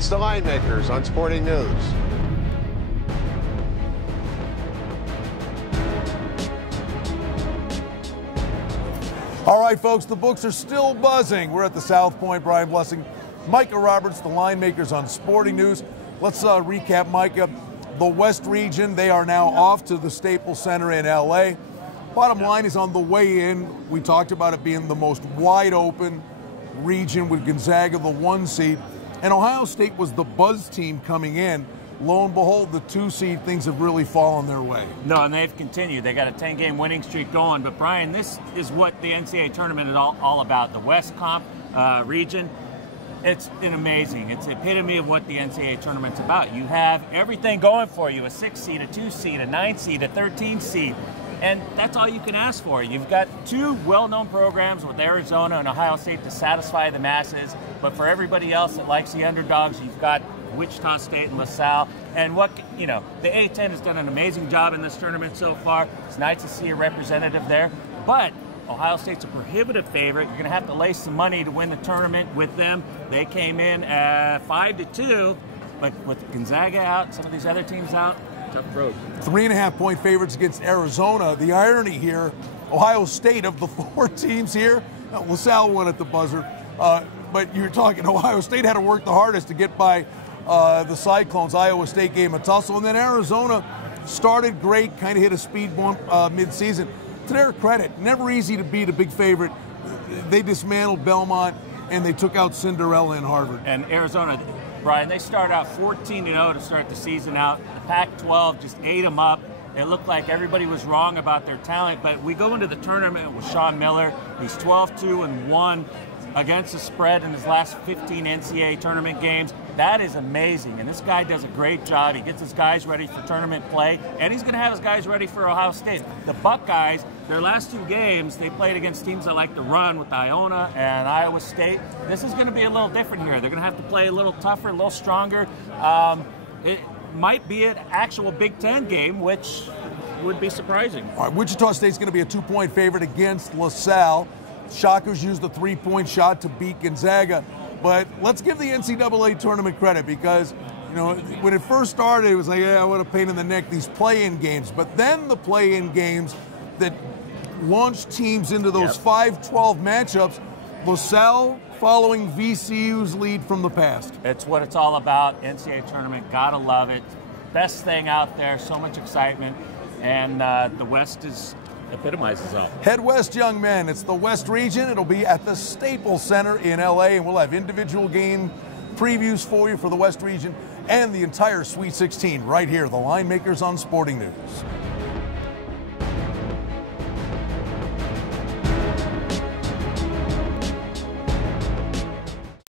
It's the Linemakers on Sporting News. All right, folks, the books are still buzzing. We're at the South Point. Brian Blessing, Micah Roberts, the Linemakers on Sporting News. Let's recap, Micah. The West region, they are now off to the Staples Center in L.A. Bottom line is on the way in, we talked about it being the most wide open region with Gonzaga, the 1 seed. And Ohio State was the buzz team coming in. Lo and behold, the 2 seed, things have really fallen their way. No, and they've continued. They got a 10-game winning streak going. But, Brian, this is what the NCAA tournament is all about. The West Comp region, it's amazing. It's the epitome of what the NCAA tournament's about. You have everything going for you, a 6 seed, a 2 seed, a 9 seed, a 13 seed. And that's all you can ask for. You've got 2 well-known programs with Arizona and Ohio State to satisfy the masses. But for everybody else that likes the underdogs, you've got Wichita State and LaSalle. And the A-10 has done an amazing job in this tournament so far. It's nice to see a representative there. But Ohio State's a prohibitive favorite. You're going to have to lay some money to win the tournament with them. They came in at 5-2, but with Gonzaga out, some of these other teams out, tough road. 3.5-point favorites against Arizona. The irony here, Ohio State, of the 4 teams here, LaSalle won at the buzzer. But you're talking Ohio State had to work the hardest to get by the Cyclones. Iowa State gave them a tussle. And then Arizona started great, kind of hit a speed bump mid-season. To their credit, never easy to beat a big favorite. They dismantled Belmont, and they took out Cinderella in Harvard. And Arizona, Brian, they started out 14-0 to start the season out. The Pac-12 just ate them up. It looked like everybody was wrong about their talent, but we go into the tournament with Sean Miller. He's 12-2-1 against the spread in his last 15 NCAA tournament games. That is amazing, and this guy does a great job. He gets his guys ready for tournament play, and he's going to have his guys ready for Ohio State. The Buckeyes, their last 2 games, they played against teams that like to run with Iona and Iowa State. This is going to be a little different here. They're going to have to play a little tougher, a little stronger. It might be an actual Big Ten game, which would be surprising. All right, Wichita State's going to be a 2-point favorite against LaSalle. Shockers used the 3-point shot to beat Gonzaga. But let's give the NCAA tournament credit because, when it first started, it was like, yeah, what a pain in the neck, these play-in games. But then the play-in games that launched teams into those 5-12 matchups, LaSalle following VCU's lead from the past. It's what it's all about. NCAA tournament, gotta love it. Best thing out there, so much excitement. And the West epitomizes all. Head west, young men. It's the West region. It'll be at the Staples Center in L.A., and we'll have individual game previews for you for the West region and the entire Sweet 16 right here, the Linemakers on Sporting News.